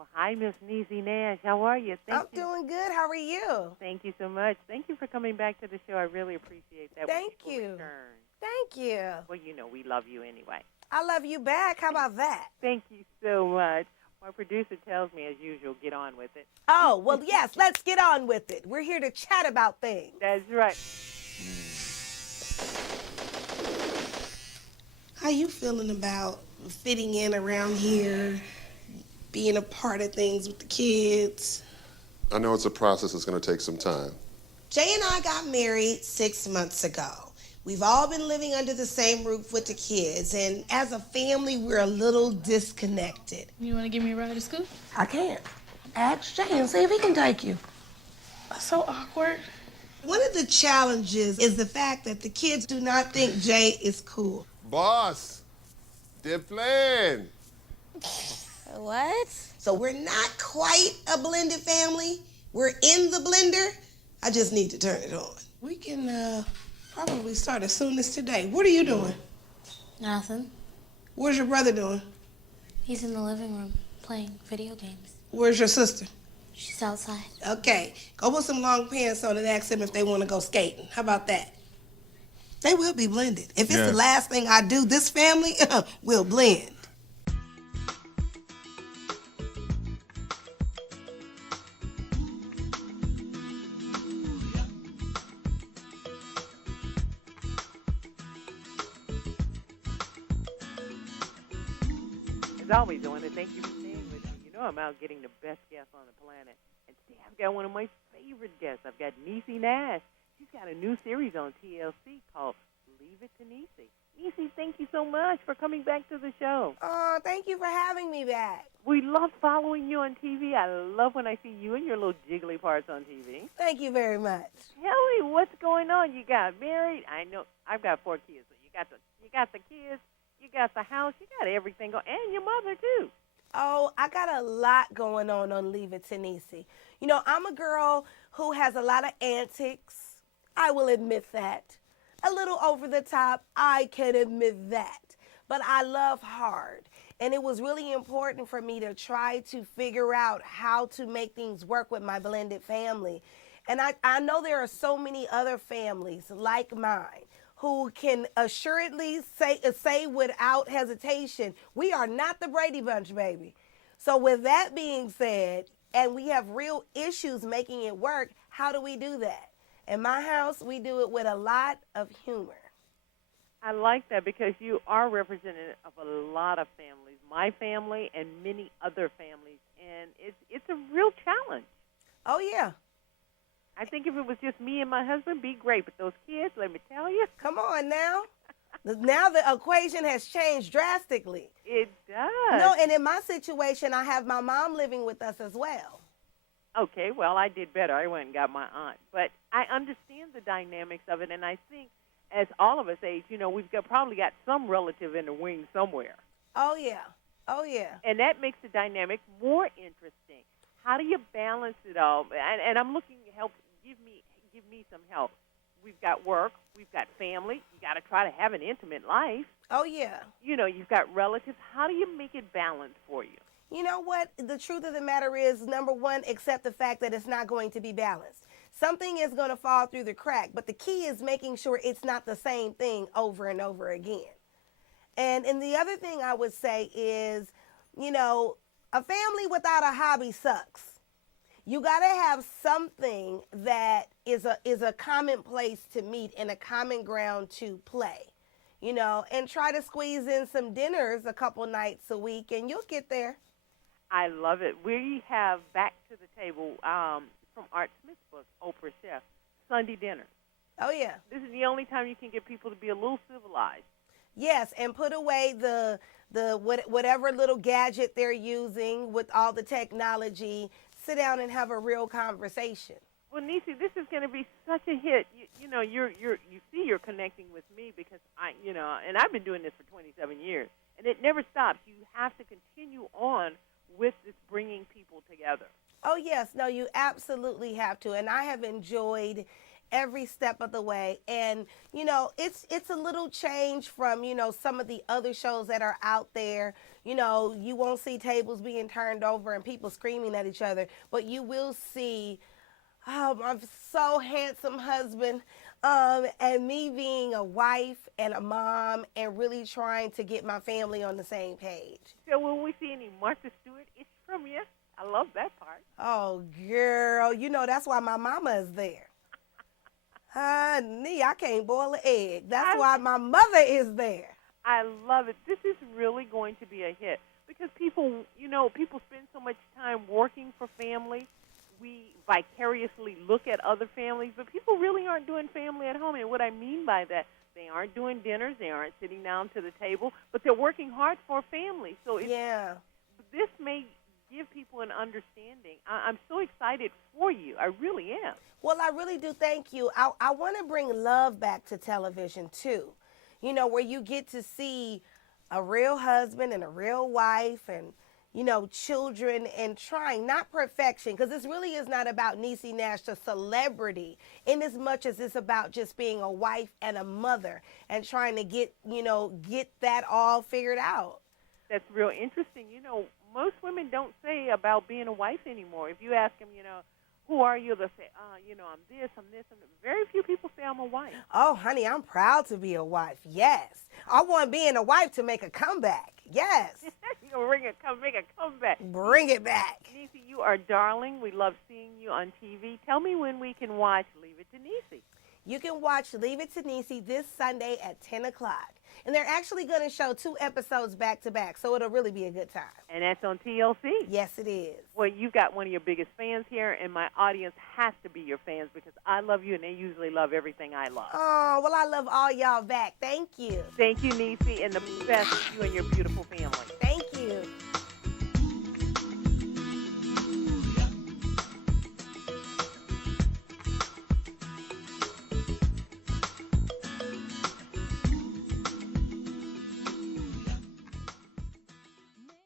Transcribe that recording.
Well, hi, Miss Niecy Nash. How are you? I'm doing good. How are you? Thank you so much. Thank you for coming back to the show. I really appreciate that when Thank people you. return. Thank you. Well, we love you anyway. I love you back. How about that? Thank you so much. My producer tells me, as usual, get on with it. Oh, well, yes, let's get on with it. We're here to chat about things. That's right. How you feeling about fitting in around here, being a part of things with the kids? I know it's a process that's going to take some time. Jay and I got married 6 months ago. We've all been living under the same roof with the kids, and as a family, we're a little disconnected. You want to give me a ride to school? I can't. Ask Jay and see if he can take you. That's so awkward. One of the challenges is the fact that the kids do not think Jay is cool. Boss, they're playing. What? So we're not quite a blended family. We're in the blender. I just need to turn it on. We can probably start as soon as today. What are you doing? Nothing. Where's your brother doing? He's in the living room playing video games. Where's your sister? She's outside. Okay, go put some long pants on and ask them if they want to go skating. How about that? They will be blended. If it's the last thing I do, this family will blend. As always, I want to thank you for staying with me. You know I'm out getting the best guests on the planet. And today I've got one of my favorite guests. I've got Niecy Nash. She's got a new series on TLC called Leave It to Niecy. Niecy, thank you so much for coming back to the show. Oh, thank you for having me back. We love following you on TV. I love when I see you and your little jiggly parts on TV. Thank you very much. Tell me what's going on. You got married. I know I've got 4 kids. So you got the kids, you got the house, you got everything going, and your mother too. Oh, I got a lot going on Leave It to Niecy. You know, I'm a girl who has a lot of antics. I will admit that. A little over the top, I can admit that. But I love hard. And it was really important for me to try to figure out how to make things work with my blended family. And I know there are so many other families like mine who can assuredly say without hesitation, we are not the Brady Bunch, baby. So with that being said, and we have real issues making it work, how do we do that? In my house, we do it with a lot of humor. I like that because you are representative of a lot of families, my family and many other families, and it's a real challenge. Oh, yeah. I think if it was just me and my husband, it'd be great. But those kids, let me tell you. Come on now. Now the equation has changed drastically. It does. No, and in my situation, I have my mom living with us as well. Okay, well, I did better. I went and got my aunt. But I understand the dynamics of it, and I think as all of us age, we've probably got some relative in the wing somewhere. Oh, yeah. Oh, yeah. And that makes the dynamic more interesting. How do you balance it all? And I'm looking to help. Give me some help. We've got work. We've got family. You got to try to have an intimate life. Oh, yeah. You've got relatives. How do you make it balanced for you? You know what? The truth of the matter is, number one, accept the fact that it's not going to be balanced. Something is going to fall through the crack, but the key is making sure it's not the same thing over and over again. And the other thing I would say is, a family without a hobby sucks. You got to have something that is a common place to meet and a common ground to play, and try to squeeze in some dinners a couple nights a week, and you'll get there. I love it. We have Back to the Table from Art Smith's book, Oprah Chef, Sunday dinners. Oh, yeah. This is the only time you can get people to be a little civilized. Yes, and put away the whatever little gadget they're using with all the technology. Sit down and have a real conversation. Well, Niecy, this is going to be such a hit. You're connecting with me because and I've been doing this for 27 years, and it never stops. You have to continue on with this bringing people together. Oh, yes. No, you absolutely have to. And I have enjoyed every step of the way. And, it's a little change from, some of the other shows that are out there. You know, you won't see tables being turned over and people screaming at each other, but you will see my so handsome husband, and me being a wife and a mom and really trying to get my family on the same page. So when we see any Martha Stewart, it's from you. I love that part. Oh, girl, you know that's why my mama is there. Honey, I can't boil an egg. That's why my mother is there. I love it. This is really going to be a hit because people spend so much time working for family. We vicariously look at other families, but people really aren't doing family at home. And what I mean by that, they aren't doing dinners, they aren't sitting down to the table, but they're working hard for a family. So this may give people an understanding. I'm so excited for you. I really am. Well, I really do. Thank you. I want to bring love back to television, too. You know, where you get to see a real husband and a real wife and, you know, children and trying, not perfection, because this really is not about Niecy Nash, the celebrity, in as much as it's about just being a wife and a mother and trying to get that all figured out. That's real interesting. You know, most women don't say about being a wife anymore. If you ask them, who are you? They'll say, I'm this, I'm this, I'm this. Very few people say I'm a wife. Oh, honey, I'm proud to be a wife. Yes. I want being a wife to make a comeback. Yes. You're going to make a comeback. Bring it back. Niecy, you are darling. We love seeing you on TV. Tell me when we can watch Leave It to Niecy. You can watch Leave It to Niecy this Sunday at 10 o'clock. And they're actually going to show 2 episodes back to back, so it'll really be a good time. And that's on TLC? Yes, it is. Well, you've got one of your biggest fans here, and my audience has to be your fans because I love you, and they usually love everything I love. Oh, well, I love all y'all back. Thank you. Thank you, Niecy, and the best to you and your beautiful family. Thank you.